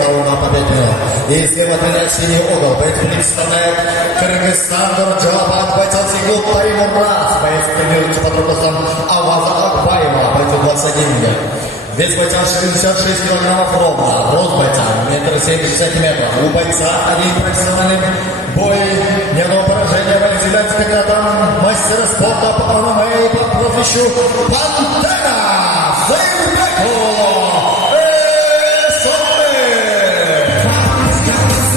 медалу на победу. И следовательно, синий угол боец представляет Кыргызстан Джават, бойцовский клуб Таймураз, боец тренируется под руководством Аваза Акбаева, бойцу 21 лет. Вес бойца 66 килограммов ровно, рост бойца 1,70 сантиметров. У бойца один профессиональный бой, ни одного поражения, разделяется кандидатом мастера спорта по ММА по прозвищу Пантера Зайрбекова.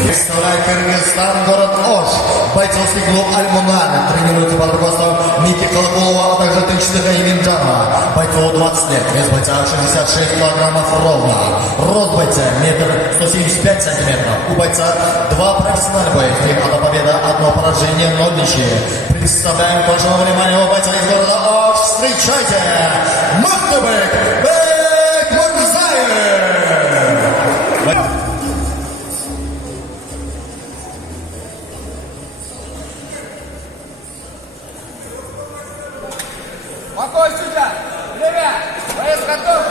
Представляет Кыргызстан, город Ош, бойцовский клуб Альмунар, тренируется под руководством Мики Колоколова, а также Тынчтыга Еминджанова, бойцу 20 лет, вес бойца 66 килограммов ровно, рост бойца 1,175 сантиметров, у бойца 2 профессиональных боя, 3 победа, 1 поражение, 0 ничьи. Представляем к вашему вниманию бойца из города Ош, встречайте, Мактубек Бекмурзаев! Покой сюда! Ребят! Боец готов!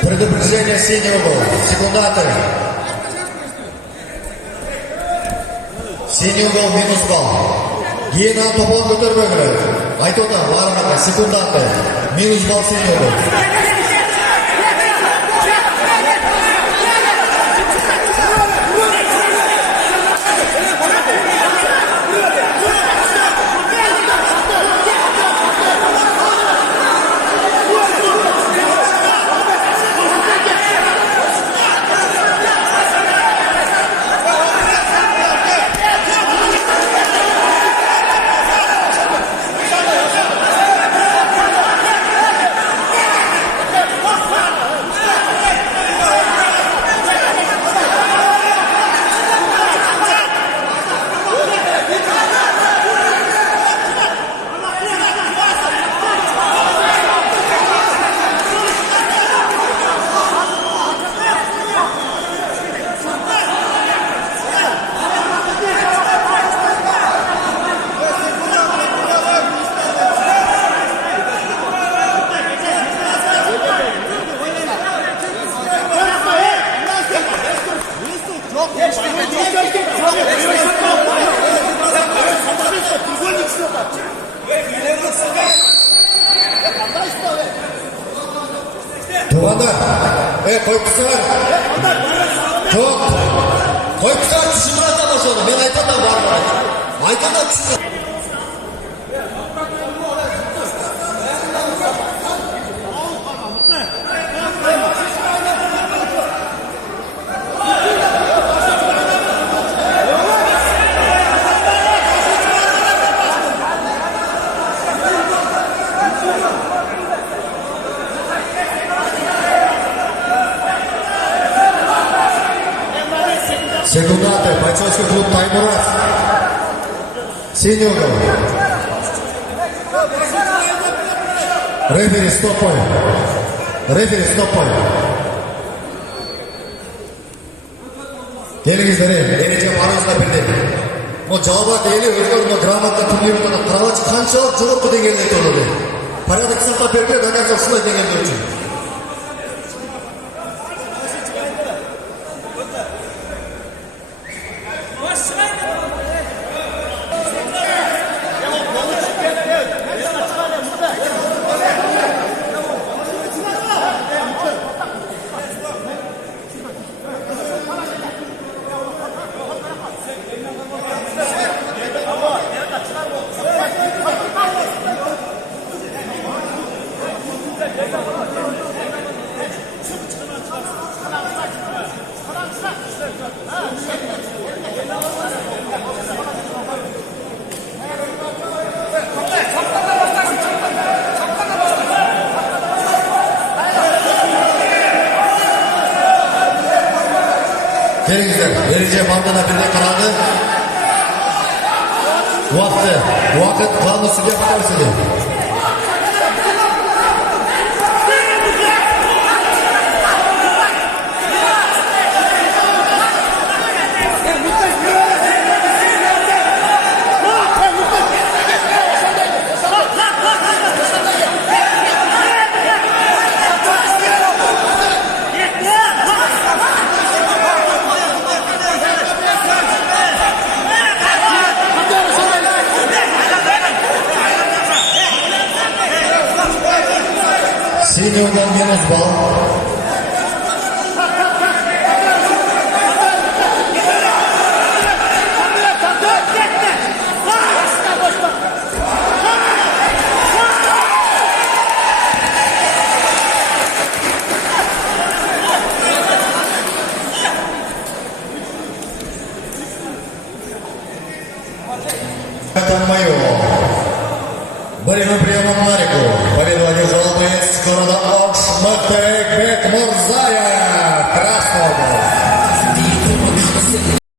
Предупреждение синего угол. Секундатор. Синий угол минус балл. Гена топон көтербеңдер. Айтып отам, баарыңарга секундатор. Минус балл синий угол. Туғандар, қойып тұрсыңдар. Жоқ, қойып тұрсыңдар, түсіндірат ана жоны. Мен айтады бар. Айтады түсіндірат. Секундаты, бойцовский клуб Таймураз. Синий угол. Рефери, стопой. Рефери, стопой. Келіңіздер, ереже барыңызға білді. Жауабат елі өзгеріне грамота турнирді қаралач қаншалық жоғырқы деңгейде тұрды. Порядок сақтап бермей, донязда ұшылай деңгейде үшін. Kelingizlar. Reja Mavlana birga qaradi. Vaqt qanusiga qarshi. Seniordan minus bal. Mayo. Борьбу приема Марику. Победу одержал боец города Ош Махтарек Бекмурзаев. Красного.